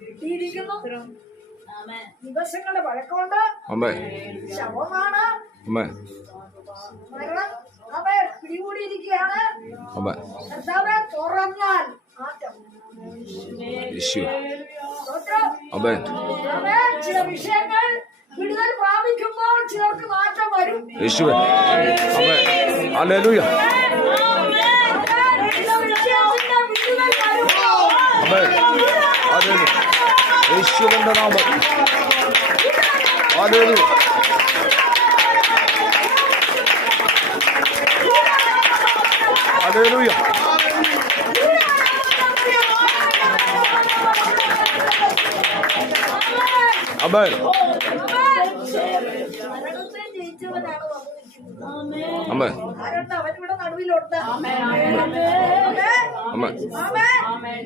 കിട്ടിയിരിക്കുന്നു. ദിവസങ്ങളുടെ വഴക്കമുണ്ട് ശവമാണ്. അവയെ പിടികൂടിയിരിക്കുകയാണ്. തുറന്നാൽ ആമേ. ചില വിഷയങ്ങൾ വിടുതൽ പ്രാപിക്കുമ്പോൾ ചിലർക്ക് മാറ്റം വരും. യേശുവേ. അമ്മേ. ഹല്ലേലൂയ ആമേ. ചില വിഷയത്തിന്റെ വിടുതൽ വരുമ്പോൾ അമ്മേ ഹല്ലേലൂയ യേശുവിന്റെ നാമം ഹല്ലേലൂയ ഹല്ലേലൂയ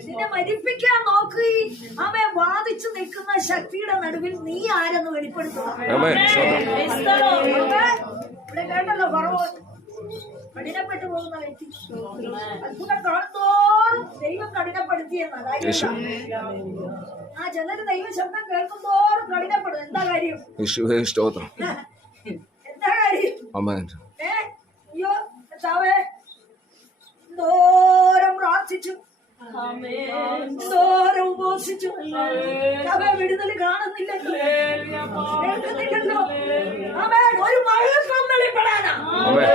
നിന്നെ മരിപ്പിക്കാൻ നോക്കി. ആമേ വാദിച്ചു നിൽക്കുന്ന ശക്തിയുടെ നടുവിൽ നീ ആരെന്ന് വെളിപ്പെടുത്തുക. ഇവിടെ കേട്ടല്ലോ കഠിനപ്പെട്ടു പോകുന്ന വ്യക്തി. അത്ഭുതം കാണുന്തോറും ദൈവം കഠിനപ്പെടുത്തിയെന്ന ആ ചിലര് ദൈവ ശബ്ദം കേൾക്കുന്തോറും കഠിനപ്പെടും. എന്താ കാര്യം? എന്താ കാര്യം? അയ്യോ കർത്താവേ. എന്തോരം പ്രാർത്ഥിച്ചു. തോരം ഉപവസിച്ചു അവ വിടുതൽ കാണുന്നില്ലല്ലോ. കേൾക്കുന്നില്ലല്ലോ. ആമേൻ. ഒരു മഹത്വം വെളിപ്പെടാനാ അമ്മേ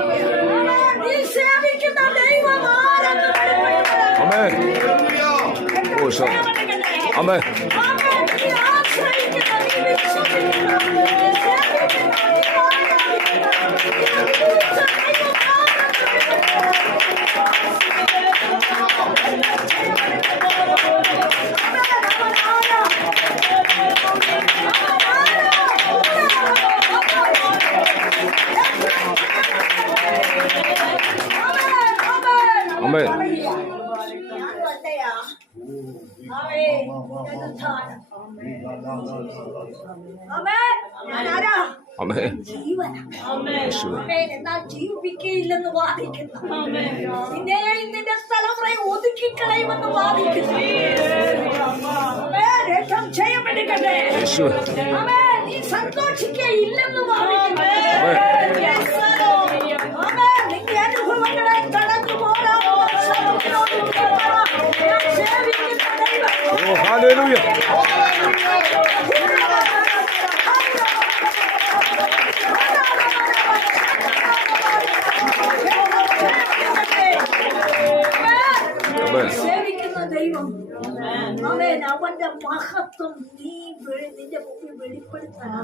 ആമേൻ. നീ സേവിക്കുന്ന ദൈവം ആരെന്ന്. അമ്മേ ഓ സ്തോത്രം ആമേൻ. എന്നാൽ ജീവിപ്പിക്കയില്ലെന്ന് വാദിക്കുന്നു. നിന്നെയും നിന്റെ തലമുറയെ ഒതുക്കിക്കളയുമെന്ന് വാദിക്കുന്നു. രക്തം ചെയ്യപ്പെടുകട്ടെ നീ സന്തോഷിക്കയില്ലെന്ന് വാദിക്കുന്നു.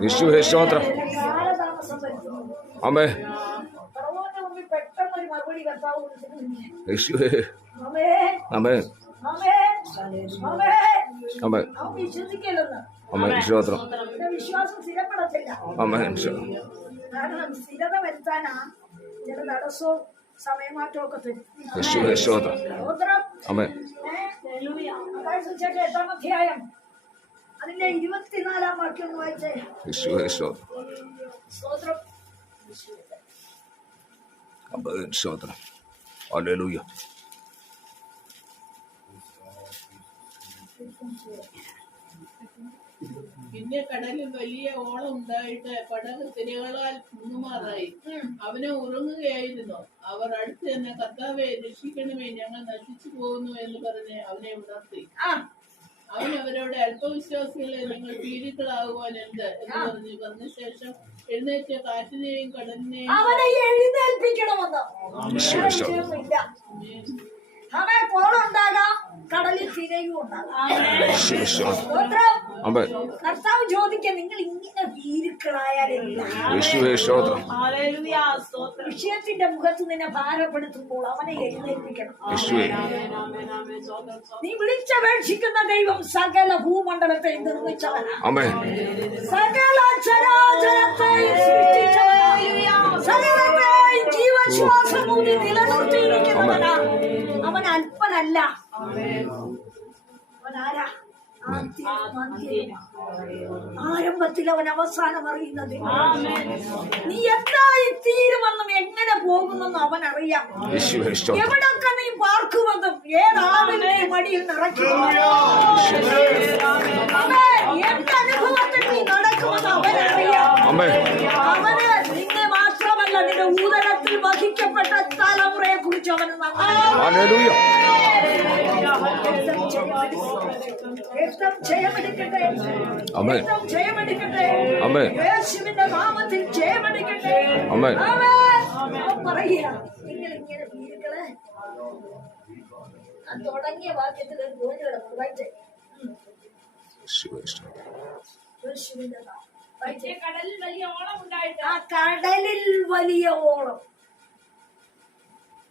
യേശുവേ സ്തോത്രം അമ്മേ. യേശുവേ അമ്മേ അമ്മേ അമ്മേ സ്തോത്രം അമ്മേ സ്ഥിരത വരുത്താനാ ചില തടസ്സവും സമയമാറ്റവും ഒക്കെ തരും സ്തോത്രം അമ്മേ എട്ടാം അധ്യായം. അതിന്റെ ഇരുപത്തിനാലാം വാക്യം വായിച്ചേ. സ്തോത്രം. സ്തോത്രം. ഹല്ലേലൂയ. പിന്നെ കടലിൽ വലിയ ഓളം ഉണ്ടായിട്ട് പടക് തിരകളാൽ മുങ്ങുമാറായി അവനെ ഉറങ്ങുകയായിരുന്നു. അവർ അടുത്ത് തന്നെ കർത്താവെ രക്ഷിക്കണമേ ഞങ്ങൾ നശിച്ചു പോകുന്നു എന്ന് പറഞ്ഞ് അവനെ ഉണർത്തി. ആ. അവരോട് അല്പവിശ്വാസികളെ നിങ്ങൾ പീഡികളാകുവാൻ എന്ത് എന്ന് പറഞ്ഞു. വന്ന ശേഷം എഴുന്നേറ്റ് കാറ്റിനെയും കടലിനെയും അവനെ എഴുന്നേൽപ്പിക്കണമെന്ന്. അവൻ കോളുണ്ടാകാം കടലിൽ തിരയും ഉണ്ടാകാം. കർത്താവ് ചോദിക്കാൻ നിങ്ങൾ ഇങ്ങനെ സ്തോത്രം. വിഷയത്തിന്റെ മുഖത്ത് നിന്നെ ഭാരപ്പെടുത്തുമ്പോൾ അവനെ എഴുന്നേൽപ്പിക്കണം. യേശുവേ. നീ വിളിച്ചപേക്ഷിക്കുന്ന ദൈവം സകല ഭൂമണ്ഡലത്തെ നിർമ്മിച്ചവനാണ്. സകല ചരാചരത്തെയും സൃഷ്ടിച്ചവനാണ്. സകലത്തെയും ജീവശ്വാസം ഊതി നിലനിർത്തിയിരിക്കുന്നവനാണ് അല്പനല്ല അവൻ ആരാ? ആദ്യവും അന്ത്യവും. ആരംഭത്തിൽ അവൻ അവസാനം അറിയുന്നത് നീ എന്തായി തീരുമെന്നും എങ്ങനെ പോകുമെന്നും അവൻ അറിയാം. എവിടൊക്കെ നീ പാർക്കുമെന്നും ഏതാവിന്റെ മടിയിൽ നിറയ്ക്കും. അവൻ എന്തനുഭവത്തിൽ നീ നടക്കുമെന്ന് അവൻ അറിയാം. അവന് നിന്നെ മാത്രമല്ല നിന്റെ ഉദരത്തിൽ വഹിക്കപ്പെട്ട തലമുറയെ കുറിച്ച് അവന് നന്നായി ഹല്ലേലൂയ രക്തം ജയമെടുക്കട്ടെ ആമേൻ. രക്തം ജയമെടുക്കട്ടെ ആമേൻ. യേശുവിന്റെ നാമത്തിൽ ജയമെടുക്കട്ടെ ആമേൻ. ആമേൻ. അവൻ പറയുക നിങ്ങൾ ഇങ്ങനെ വീരുകളെ ആ തുടങ്ങിയ വാക്യത്തിൽ ഒരു പോയിന്റ് കിടക്കുന്നു വായിച്ചേ യേശുവേ സ്തോത്രം യേശുവിന്റെ നാമം വായിച്ചേ കടലിൽ വലിയ ഓളം ഉണ്ടായിട്ട്. ആ കടലിൽ വലിയ ഓളം.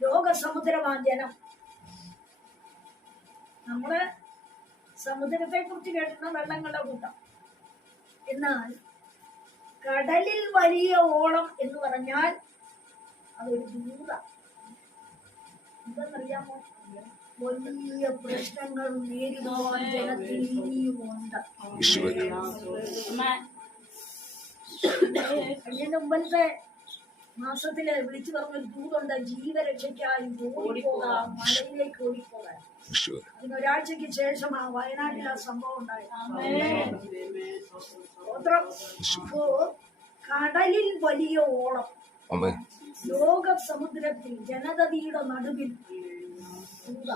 ലോകസമുദ്രമാ ജനം നമ്മൾ സമുദ്രത്തെ കുറിച്ച് കേട്ടുന്ന വെള്ളങ്ങളുടെ കൂട്ടം. എന്നാൽ കടലിൽ വലിയ ഓളം എന്ന് പറഞ്ഞാൽ അതൊരു ദൂത. എന്തെന്നറിയാമോ വലിയ പ്രശ്നങ്ങൾ നേരിടുവാൻ ജനത്തിൽ ഇനിയും മുമ്പത്തെ മാസത്തിൽ വിളിച്ചു പറഞ്ഞൊരു ദൂതുണ്ട് ജീവരക്ഷയ്ക്കായി ഓടിപ്പോകാം മലയിലേക്ക് ഓടിപ്പോകാൻ. അതിന് ഒരാഴ്ചക്ക് ശേഷം ആ വയനാട്ടിൽ ആ സംഭവം ഉണ്ടായി. കടലിൽ വലിയ ഓളം. ലോക സമുദ്രത്തിൽ ജനതയുടെ നടുവിൽ. ദൂത.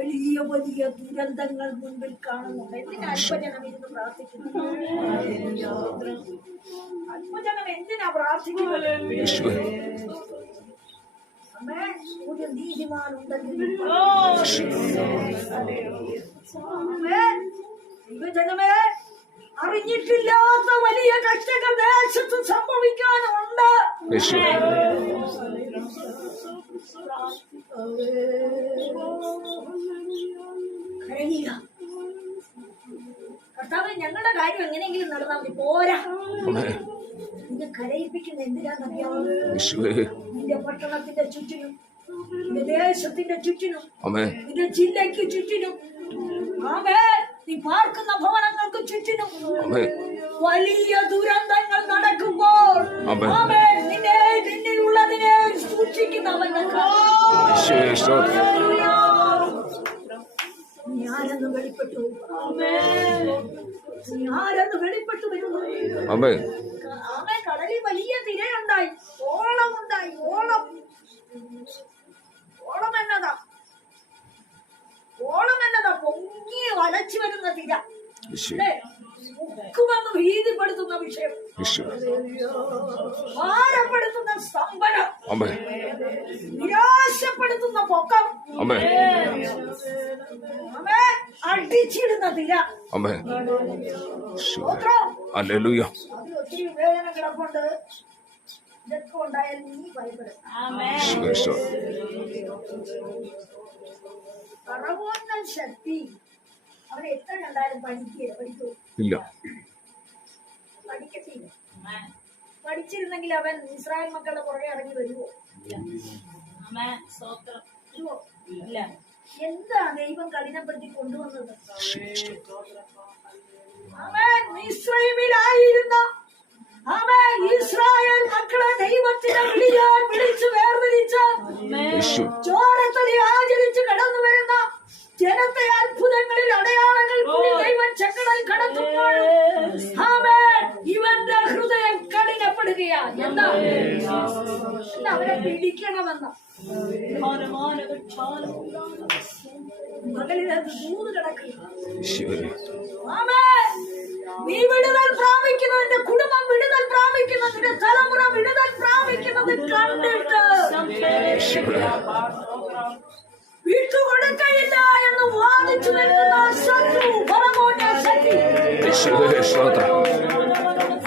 യേശു വലിയ വലിയ ദുരന്തങ്ങൾ മുൻപിൽ കാണുന്നുണ്ട് എന്തിനാ അല്പജനം ഇരുന്ന് പ്രാർത്ഥിക്കുന്നത് അല്പജനം എന്തിനാ പ്രാർത്ഥിക്കുന്നത്? യേശുവേ അമ്മേ, ഒരു നീതിമാൻ ഉണ്ടെങ്കിൽ അമ്മേ, ദൈവജനമേ അറിഞ്ഞിട്ടില്ലാത്ത വലിയ കഷ്ടങ്ങൾ ദേശത്ത് സംഭവിക്കാനുണ്ട്. കർത്താവ് ഞങ്ങളുടെ കാര്യം എങ്ങനെയെങ്കിലും നടന്നാൽ മതി. പോരാ. നിന്നെ കരയിപ്പിക്കുന്ന എന്തിനാണെന്നറിയാമോ? നിന്റെ പട്ടണത്തിന്റെ ചുറ്റിനും നിന്റെ ദേശത്തിന്റെ ചുറ്റിനും നിന്റെ ജില്ലയ്ക്ക് ചുറ്റിനും. ആമേ നീ പാർക്കുന്ന ഭവനങ്ങൾക്ക് ചുറ്റിനും വലിയ ദുരന്തങ്ങൾ നടക്കുമ്പോൾ നിന്നെ നിന്നെയുള്ളതിനെ സൂക്ഷിക്കുന്നവന്റെ യേശുവേ സ്തോത്രം നീ ആരെന്ന് വെളിപ്പെട്ടു? വരുന്നു. നീ ആരെന്ന് വെളിപ്പെട്ടു വരുന്നു കടലിൽ വലിയ തിരയുണ്ടായി. ഓളമുണ്ടായി. ഓളം. ഓളം എന്നതാ? ഓളം എന്നതാ പൊങ്ങി വലച്ചു വരുന്ന തിര. മുക്കുമെന്ന് ഭീതിപ്പെടുത്തുന്ന വിഷയം. ഭാരപ്പെടുത്തുന്ന സ്തംഭനം. നിരാശപ്പെടുത്തുന്ന പൊക്കം. അടിച്ചിടുന്ന തിര. ഒത്തിരി വേദന കിടപ്പുണ്ട്. ഇതൊക്കെ ഉണ്ടായാൽ നീ ഭയപ്പെടും. പറവോന്ന ശക്തി. അവൻ എത്ര കണ്ടാലും പഠിക്കുക പഠിക്കൂ. ഇല്ല. പഠിക്കത്തില്ല. പഠിച്ചിരുന്നെങ്കിൽ അവൻ ഇസ്രായേൽ മക്കളുടെ പുറകെ ഇറങ്ങി വരുമോ ഇല്ല. എന്താ ദൈവം കഠിനപ്പെടുത്തി കൊണ്ടുവന്നത്? അവൻ അവൻ ഇസ്രായേൽ മക്കളെ ദൈവത്തിന്റെ വിളിയാൽ വിളിച്ചു വേർതിരിച്ച് ചോരത്തലി ആചരിച്ച് കടന്നു വരുന്ന ജനത്തെ അത്ഭുതങ്ങളിൽ അടയാളങ്ങൾ കൂടി ദൈവം ചെങ്കടൽ കടത്തുമ്പോൾ ആമേൻ, ഇവന്റെ ഹൃദയം കഠിനപ്പെടുകയാ എന്താ? അവരെ പിടിക്കണമെന്ന്. നീ വിടുതൽ പ്രാപിക്കുന്നു നിന്റെ കുടുംബം വിടുതൽ പ്രാപിക്കുന്നു നിന്റെ തലമുറ വിടുതൽ പ്രാപിക്കുന്നത് കണ്ടിട്ട്. വിട്ടുകൊടുക്കയില്ല എന്ന് വാദിച്ചു നിൽക്കുന്ന ശത്രു ഫറവോന്റെ ശക്തി.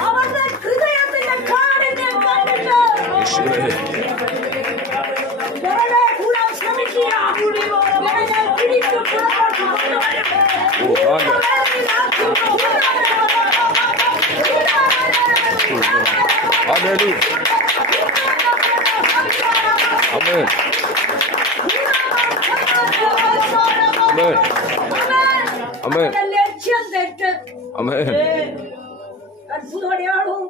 അവരുടെ ഹൃദയത്തിന്റെ കാഠിന്യം കണ്ടിട്ട്. ഓ ഹാല ഹല്ലേലൂയ അമ്മേ അമേൻ അമേൻ അവന്റെ ലക്ഷ്യം തെറ്റ് അമേൻ അത്ഭുതമടയാളവും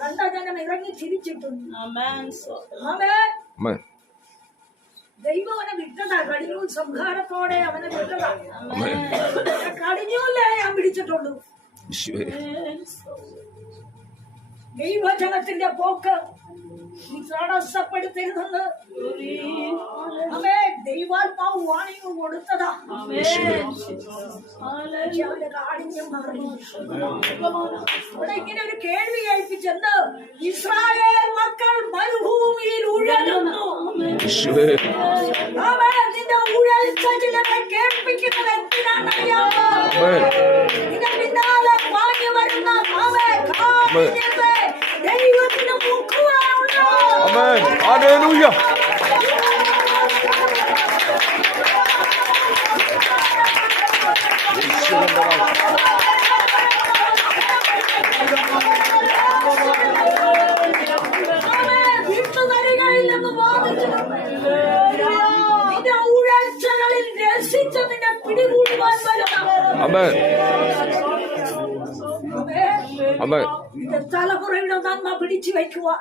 കണ്ട ജനം ഇറങ്ങി തിരിച്ചിട്ടുണ്ട് Amen. ദൈവം അവനെ വിട്ടതാ കഴിഞ്ഞു സംഹാരത്തോടെ അവനെ വിട്ടതാ ഞാൻ പിടിച്ചിട്ടുള്ളൂ. ദൈവജനത്തിന്റെ പോക്ക്. നീ തടസ്സപ്പെടുത്തരുതെന്ന് അവേ ദൈവാത്മാവ് വാണിംഗ് കൊടുത്തതാ. അവന്റെ കാഠിന്യം മാറി. ഇവിടെ ഇങ്ങനെ ഒരു കേൾവി കേൾപ്പിച്ചെന്ന് ഇസ്രായേൽ മക്കൾ മരുഭൂമിയിൽ ഉഴലുന്നു നിന്റെ ഉഴൽച്ച ചിലരെ കേൾപ്പിക്കുന്നത് എന്തിനാണറിയാമോ നിന്റെ പിന്നാലെ വാങ്ങി വരുന്ന കാഠിന്യത്തെ ദൈവത്തിന് മുക്കുവാനുള്ളൂ അമേൻ ஆத்மா பிடிச்சு வைக்குவா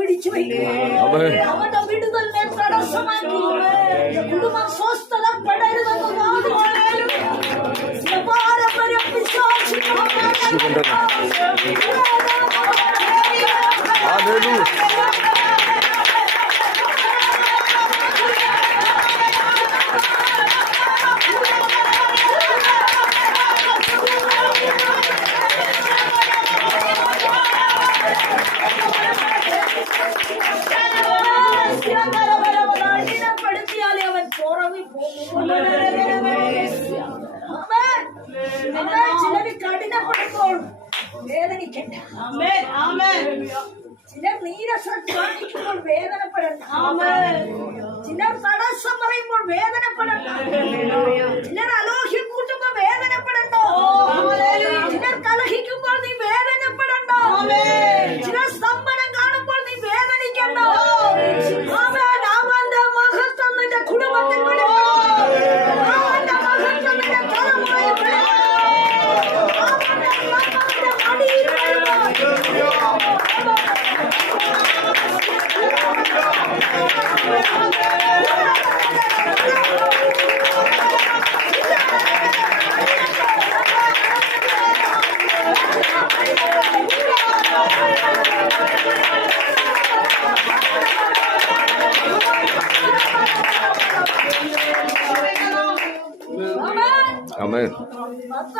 பிடிச்சு வைக்குவா குடும்பம்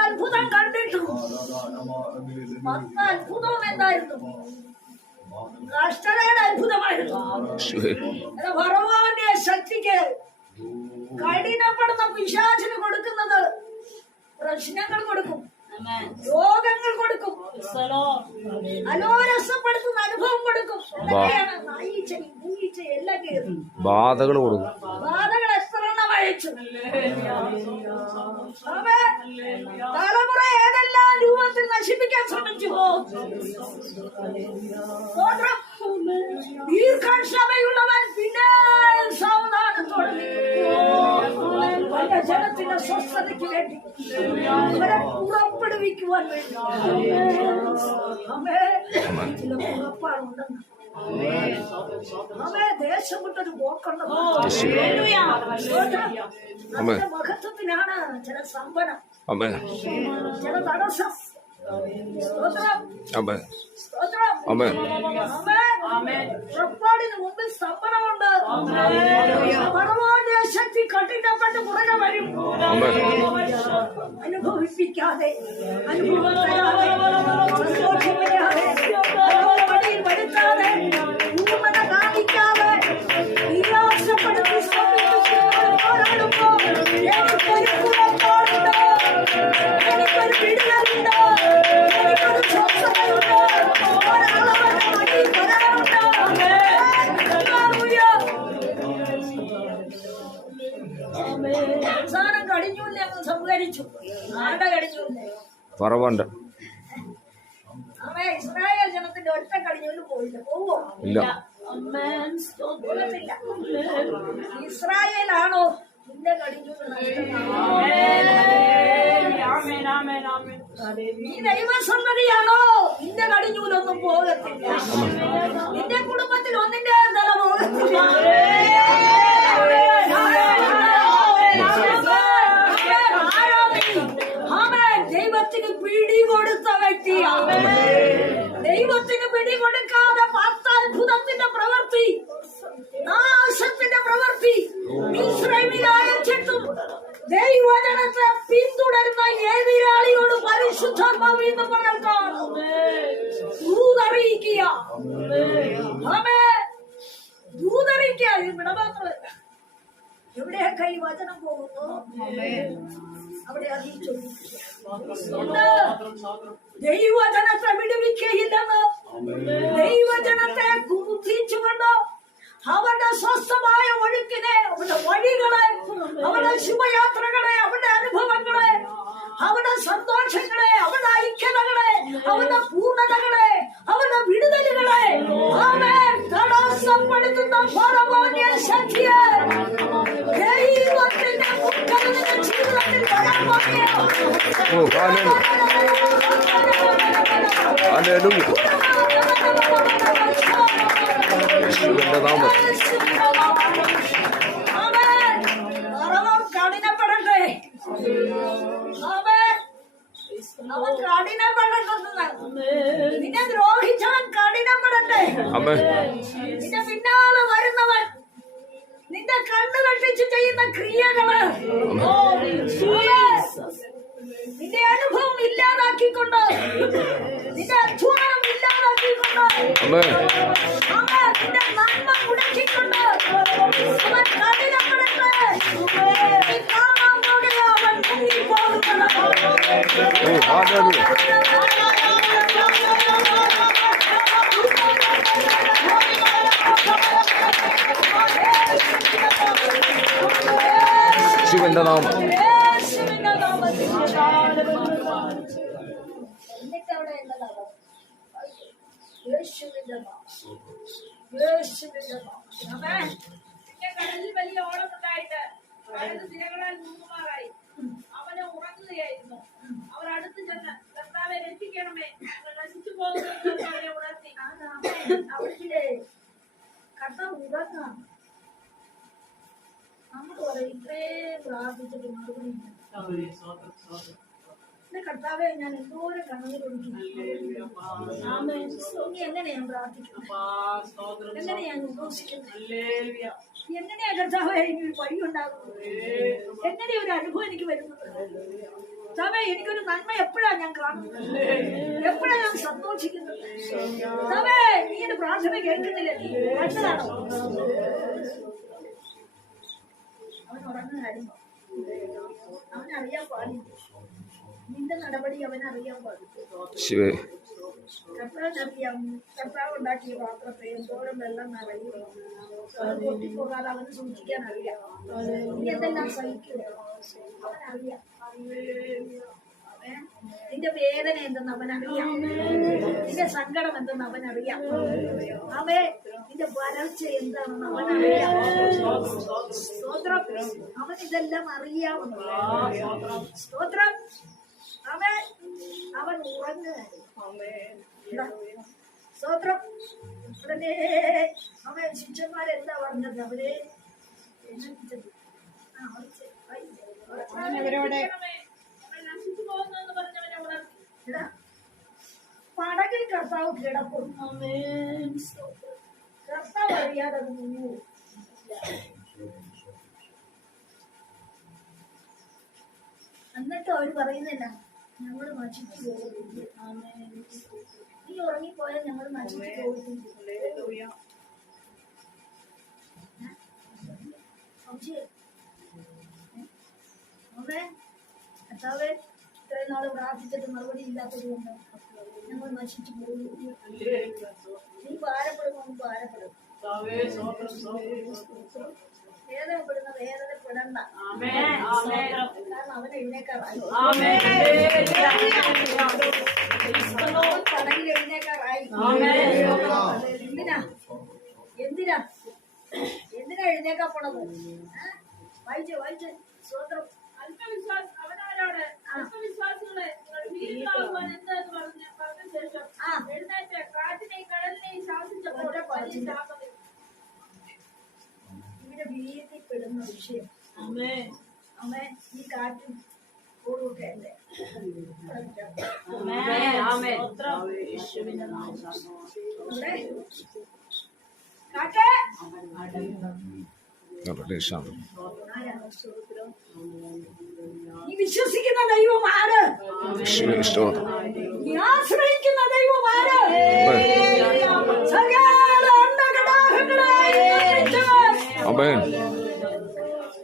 അത്ഭുതം കണ്ടിട്ടു. അത്ഭുതം എന്തായിരുന്നു? കഷ്ടതയുടെ അത്ഭുതമായിരുന്നു. ശക്തിക്ക് കഠിനപ്പെടുന്ന പിശാചിന് കൊടുക്കുന്നത് പ്രശ്നങ്ങൾ കൊടുക്കും. രോഗങ്ങൾ കൊടുക്കും. അലോരസപ്പെടുത്തുന്ന അനുഭവം കൊടുക്കും. ബാധകൾ കൊടുക്കും. ബാധകൾ എത്ര അവൻ തലമുറ ഏതെല്ലാം രൂപത്തിൽ നശിപ്പിക്കാൻ ശ്രമിച്ചു സ്തോത്രം. ദീർഘക്ഷമയുള്ളവൻ പിന്നെ സാവധാനത്തോടെ തന്റെ ജനത്തിന്റെ സ്വസ്ഥതയ്ക്ക് വേണ്ടി അവരെ പുറപ്പെടുവിക്കുവാൻ വേണ്ടി അമേ അമേ ദേശം വിട്ടൊരു സ്തോത്രം. അതിന്റെ മഹത്വത്തിനാണ് ചില അമേൻ ചില തടസ്സം. പുറപ്പാടിന് മുമ്പിൽ സ്തംഭനമുണ്ട് ശക്തി കട്ടിട്ടപ്പെട്ട് പുറകെ വരും. അമേൻ അനുഭവിപ്പിക്കാതെ. അനുഭവം കുറവുണ്ട് ഇല്ല. ഇസ്രായേലാണോ നിന്റെ കടിഞ്ഞു നീ ദൈവസന്നതിയാണോ കടിഞ്ഞൂലൊന്നും പോകത്തില്ല. നിന്റെ കുടുംബത്തിൽ ഒന്നിന്റെ തല പോകത്തില്ല. ദൈവത്തിന് പിടികൊടുക്കാതെ കൊടുക്കാതെ പത്തത്ഭുതത്തിന്റെ പ്രവൃത്തി നാശത്തിന്റെ പ്രവൃത്തി ഇസ്രായേലിലായ ചെട്ടും ദൈവജനത്തെ പിന്തുടരുന്ന എതിരാളിയോട് പരിശുദ്ധാത്മാവ് എന്ന് പറഞ്ഞാൽ ദൂതറിയിക്കുക. ഇവിടെ മാത്രമല്ല എവിടെയൊക്കെ ഈ വചനം പോകുന്നു? അവിടെ അറിയിച്ചു ദൈവജനത്തെ വിടുവിക്കയില്ലെന്ന് ദൈവജനത്തെ കുതിച്ചുകൊണ്ട് അവരുടെ സ്വസ്ഥമായ ഒഴുക്കിനെ അവരുടെ വഴികളെ അവരുടെ ശുഭയാത്രകളെ അവരുടെ അനുഭവങ്ങളെ അവരുടെ സന്തോഷങ്ങളെ അവരുടെ ഐക്യതകളെ അവരുടെ പൂർണതകളെ അവരുടെ വിടുതലുകളെ. അവൻ തടസ്സപ്പെടുത്തുന്ന ഫറവോന്യ ശക്തിയെ ദൈവത്തിന്റെ മുൻകരുതലിന്റെ ജീവിതത്തിൽ വരാൻ പോകുകയോ ഓ ഹാലേലു ഹാലേലു യേശുവിന്റെ നാമത്തിൽ അവൻ കഠിനപ്പെടട്ടെ അവൻ അവൻ കഠിനപ്പെടട്ടെ നിന്നെ ദ്രോഹിച്ചവൻ കഠിനപ്പെടട്ടെ അമ്മേ നിന്റെ പിന്നാലെ വരുന്നവൻ നിന്റെ കണ്ണ് വെട്ടിച്ച് ചെയ്യുന്ന ക്രിയകൾ. നിന്റെ അനുഭവം ഇല്ലാതാക്കിക്കൊണ്ട്. നിന്റെ അധ്വാനം ഇല്ലാതാക്കിക്കൊണ്ട്. നിന്റെ നന്മ മുടക്കിക്കൊണ്ട്. കടലിൽ വലിയ ഓളം ഉണ്ടായിട്ട് കടൽ തിരകളാൽ മുങ്ങുമാറായി അവന് ഉറങ്ങുകയായിരുന്നു അവർ അടുത്ത് ചെന്ന് കർത്താവെ രക്ഷിക്കണമേ ഞങ്ങൾ നശിച്ചു പോകുന്നു അവനെ ഉണർത്തി ആമേൻ. അവിടുത്തെ കർത്താവ് ഉറങ്ങാം നമ്മൾ പറയും ഇത്രയും പ്രാർത്ഥിച്ചിട്ട് മറുപടി. എന്റെ കർത്താവെ ഞാൻ എന്തോരം കണ്ണുകൊടുക്കും എങ്ങനെ ഞാൻ പ്രാർത്ഥിക്കുന്നു എങ്ങനെ എങ്ങനെയാണ് ഉദ്ഘോഷിക്കുന്നത് എങ്ങനെയാ കർത്താവെ എനിക്ക് ഒരു വഴി ഉണ്ടാകുന്നത്? എങ്ങനെ ഒരു അനുഭവം എനിക്ക് വരുന്നത്? കർത്താവേ എനിക്കൊരു നന്മ എപ്പോഴാ ഞാൻ കാണുന്നത്? എപ്പോഴാ ഞാൻ സന്തോഷിക്കുന്നത്? കർത്താവേ നീ എന്റെ പ്രാർത്ഥന കേൾക്കുന്നില്ല? നീ കണ്ടതാണോ അവൻ ഉറങ്ങുകയായിരുന്നു അവനറിയാൻ പാടില്ല. നിന്റെ നടപടി അവനറിയാൻ പാടില്ല. ശിവേ. കർത്താവിനറിയാം കർത്താവ് ഉണ്ടാക്കിയ പാത്രത്തെ എന്തോരം വെള്ളം നിറയും പൊട്ടിപ്പോകാതെ അവന് സൂക്ഷിക്കാൻ അറിയാം. നീ എന്തെല്ലാം സഹിക്കുക അവനറിയാം ഏ? നിന്റെ വേദന എന്തെന്ന് അവൻ അറിയാം നിന്റെ സങ്കടം എന്തെന്ന് അവൻ അറിയാം അവേ നിന്റെ വരൾച്ച എന്താണെന്ന് അവൻ അറിയാം സ്തോത്രം. അവൻ ഇതെല്ലാം അറിയാവുന്നു. സ്തോത്രം. അവൻ അവൻ ഉറങ്ങുകയായിരുന്നു സ്തോത്രം. ഉടനെ അവൻ ശിഷ്യന്മാരെന്താ പറഞ്ഞത്? അവരെ എഴുന്നേൽപ്പിച്ചത്. പടകിൽ കർത്താവ് കിടക്കും. കർത്താവ് അറിയാതെ അത് മുങ്ങൂ എന്നിട്ട് അവർ പറയുന്നില്ല ഞങ്ങൾ നശിച്ചു പോകുന്നു നീ ഉറങ്ങിപ്പോയാൽ ഞങ്ങൾ നശിച്ചു സംശയം അമ്മേ കർത്താവേ. ഇത്രയും നാൾ പ്രാർത്ഥിച്ചിട്ട് മറുപടി ഇല്ലാത്തത് കൊണ്ട് ഞങ്ങൾ നശിച്ചു പോയി. നീ ഭാരപ്പെടുമ്പോൾ നീ ഭാരപ്പെടും. വേദനപ്പെടുന്ന വേദനപ്പെടണ്ട. കാരണം അവൻ എഴുന്നേക്കാറായി കടലിൽ എഴുന്നേക്കാറായി എന്തിനാ? എന്തിനാ? എന്തിനാ എഴുന്നേക്കാൻ പോണത്? വായിച്ചു വായിച്ചേ. സ്വതന്ത്രം. അല്പവിശ്വാസം അവനാരോട് വിഷയം അമ്മ ഈ കാറ്റും ഓടൂട്ടല്ലേ കാറ്റ് കാട്ടെ ശാന്തം നീ വിശ്വസിക്കുന്ന ദൈവം ആര്? നീ ആശ്രയിക്കുന്ന ദൈവം ആര്?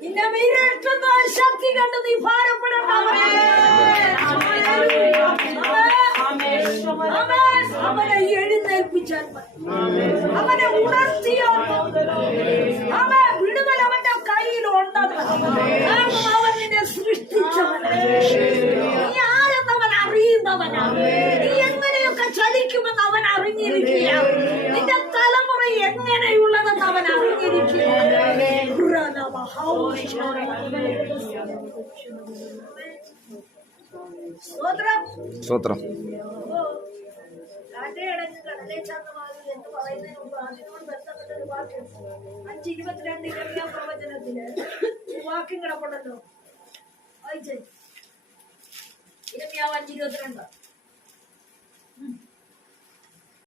നിന്നെ വീരേറ്റുന്ന ശക്തി കണ്ട് നീ ഭാരപ്പെടേണ്ടവനെ അവനെ. എഴുന്നേൽപ്പിച്ചാൽ. അവനെ ഉണർത്തിയാൽ. അവൻ സ്തോത്രം സ്തോത്രം കാറ്റയടങ്ങ് കടലേ ചന്തമാകും എന്ന് പറയുന്നതിന് മുമ്പ് അതിനോട് ബന്ധപ്പെട്ട ഒരു വാക്ക്